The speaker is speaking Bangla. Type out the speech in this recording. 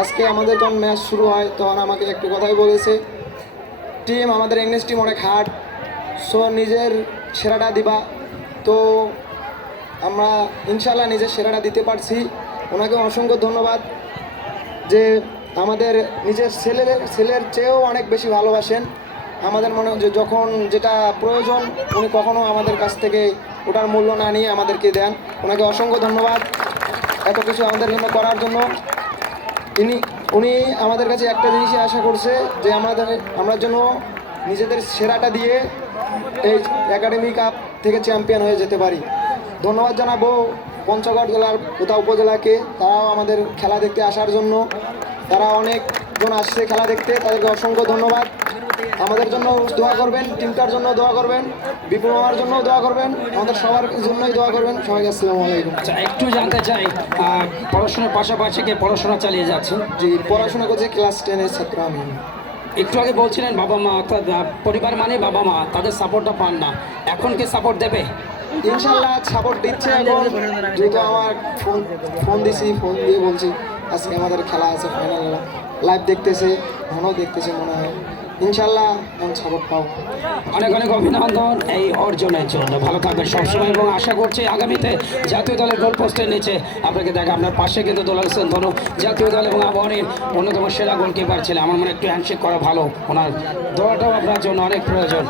আজকে আমাদের যখন ম্যাচ শুরু হয় তখন আমাকে একটু কথাই বলেছে, টিম আমাদের ইংলিশ টিম অনেক হার্ড, সো নিজের সেরাটা দিবা। তো আমরা ইনশাল্লাহ নিজের সেরাটা দিতে পারছি। ওনাকে অসংখ্য ধন্যবাদ যে আমাদের নিজের ছেলের চেয়েও অনেক বেশি ভালোবাসেন। আমাদের মনে যে যখন যেটা প্রয়োজন উনি কখনো আমাদের কাছ থেকে ওটার মূল্য না নিয়ে আমাদেরকে দেন। ওনাকে অসংখ্য ধন্যবাদ এত কিছু আমাদের জন্য করার জন্য। উনি আমাদের কাছে একটা জিনিসই আশা করছে যে আমরা যেন নিজেদের সেরাটা দিয়ে এই একাডেমি কাপ থেকে চ্যাম্পিয়ন হয়ে যেতে পারি। ধন্যবাদ জানাবো পঞ্চগড় জেলার কোথা উপজেলাকে, তারাও আমাদের খেলা দেখতে আসার জন্য। তারা অনেকজন আসছে খেলা দেখতে, তাদেরকে অসংখ্য ধন্যবাদ। আমাদের জন্য দোয়া করবেন, টিমটার জন্য দোয়া করবেন, বিপুল মামার জন্য দোয়া করবেন, আমাদের সবার জন্যই দোয়া করবেন। সবাইকে আসসালামু আলাইকুম। আচ্ছা, একটু জানতে চাই পড়াশোনার পাশাপাশি কি পড়াশোনা চালিয়ে যাচ্ছেন? জি, পড়াশোনা করছি, ক্লাস 10-এর ছাত্র আমি। একটু আগে বলছিলেন বাবা মা, অর্থাৎ পরিবার মানে বাবা মা, তাদের সাপোর্টটা পান না, এখন কি সাপোর্ট দেবে? ইনশাল্লাহ সাপোর্ট দিচ্ছে। এখন যেহেতু আমার ফোন দিয়ে বলছি আজকে আমাদের খেলা আছে ফাইনাল, লাইভ দেখতেছে, ঘনও দেখতেছে মনে হয়। ইনশাল্লাহ এখন সাপোর্ট পাবো। অনেক অনেক অভিনন্দন এই অর্জনের জন্য। ভালো থাকবেন সবসময় এবং আশা করছি আগামীতে জাতীয় দলের গোল পোস্টের নিচে আপনাকে দেখা। আপনার পাশে কিন্তু দোলাল হোসেন ধনু জাতীয় দল এবং আবহাওয়ার অন্যতম সেরা গোলকিপার ছিলেন। আমার মনে একটু হ্যান্ডশেক করা ভালো, ওনার দোয়াটাও আপনার জন্য অনেক প্রয়োজন।